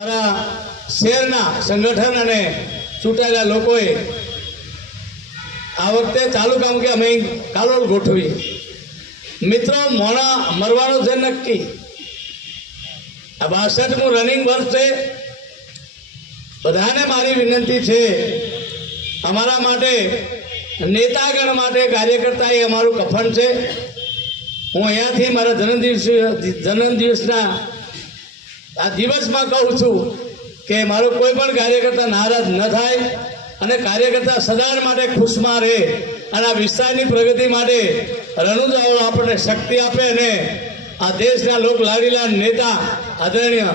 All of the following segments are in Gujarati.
મારા શહેરના સંગઠન અને ચૂંટાયેલા લોકોએ આ વખતે ચાલુ કામ કે અમે કાલોલ ગોઠવી મિત્રો, મોણા મરવાનું છે નક્કી. આ બાસઠમું રનિંગ વર્ષ છે. બધાને મારી વિનંતી છે, અમારા માટે, નેતાગણ માટે, કાર્યકર્તા એ અમારું કફન છે. હું અહીંયાથી મારા જન્મદિવસ જન્મદિવસના આ દિવસમાં કહું છું કે મારો કોઈ પણ કાર્યકર્તા નારાજ ન થાય અને કાર્યકર્તા સદાર માટે ખુશમાં રહે અને આ વિસ્તારની પ્રગતિ માટે રણુજાઓ આપણને શક્તિ આપે અને આ દેશના લોક લાડીલા નેતા આદરણીય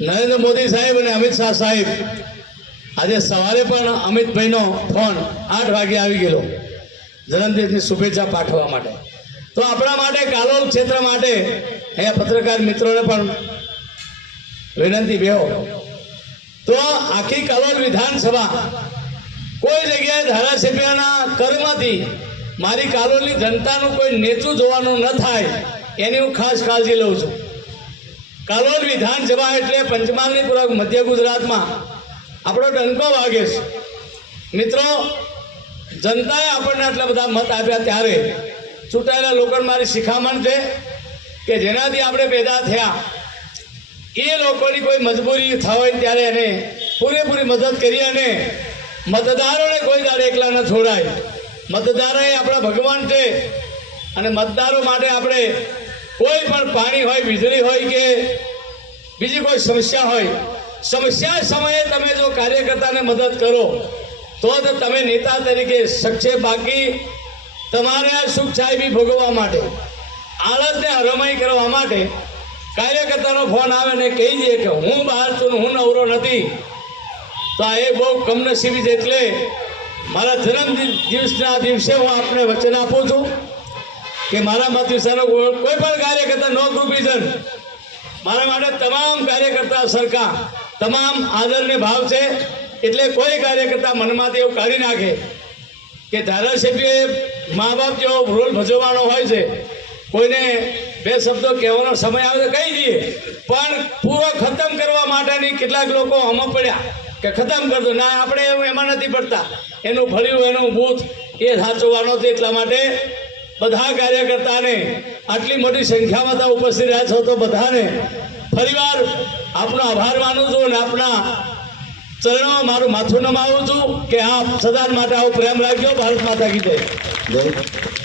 નરેન્દ્ર મોદી સાહેબ અને અમિત શાહ સાહેબ, આજે સવારે પણ અમિતભાઈનો ફોન આઠ વાગે આવી ગયેલો. જન્મદિવસની શુભેચ્છા પાઠવવા માટે. તો આપણા માટે, કાલોલ ક્ષેત્ર માટે અહીંયા પત્રકાર મિત્રોને પણ વિનંતી બેહો. તો આખી કલોલ વિધાનસભા કોઈ જગ્યાએ ધારાસભ્યના કર્મથી મારી કાલોલની જનતાનું કોઈ નેતું જોવાનું ન થાય એની હું ખાસ કાળજી લઉં છું. કાલોલ વિધાનસભા એટલે પંચમહાલની પૂર્વક મધ્ય ગુજરાતમાં આપણો ડંકો વાગે છે. મિત્રો, જનતાએ આપણને આટલા બધા મત આપ્યા ત્યારે ચૂંટાયેલા લોકોને મારી શિખામણ છે કે જેનાથી આપણે પેદા થયા. એ લોકોની કોઈ મજબૂરી થાય ત્યારે એને પૂરેપૂરી મદદ કરી અને મતદારોને કોઈ દાડે એકલા ન છોડાય. મતદારો એ આપણા ભગવાન છે અને મતદારો માટે આપણે કોઈ પણ પાણી હોય, વીજળી હોય કે બીજી કોઈ સમસ્યા હોય, સમસ્યા સમયે તમે જો કાર્યકર્તાને મદદ કરો, તો જ તમે નેતા તરીકે શકશે બાકી તમારે આ સુખ સાહેબી ભોગવવા માટે. આળસને હરમાઈ કરવા માટે કાર્યકર્તાનો ફોન આવે ને કહી દે કે હું બહાર છું હું નવરો નથી. તો આ એ બહુ કમનસીબી છે એટલે મારા જન્મદિન દિવસના દિવસે હું આપને વચન આપું છું કે મારા માતૃસાનો કોઈ પણ કાર્યકર્તા નો ગ્રુપિઝન મારા માટે તમામ કાર્યકર્તા સરખા તમામ આદરને ભાવ છે. એટલે કોઈ કાર્યકર્તા મનમાંથી એવું કાઢી નાખે કે ધારાસભ્યએ મા બાપ જેવો રોલ ભજવવાનો હોય છે. કોઈને બે શબ્દો કહેવાનો સમય આવે તો કહી દઈએ. પણ પૂરો ખતમ કરવા માટેની કેટલાક લોકો હમણાં પડ્યા કે ખતમ કરતો ના, આપણે એમાં નથી પડતા. એનું ફળ્યું એનું બૂથ એ સાચવવાનો છે એટલા માટે બધા કાર્યકર્તાને આટલી મોટી સંખ્યામાં ત્યાં ઉપસ્થિત રહ્યા છો તો બધાને ફરીવાર આપનો આભાર માનું છું અને આપના ચરણમાં મારું માથું નમાવું છું કે આપ સદાન માટે આવો પ્રેમ રાખ્યો. ભારત માતા કી જય.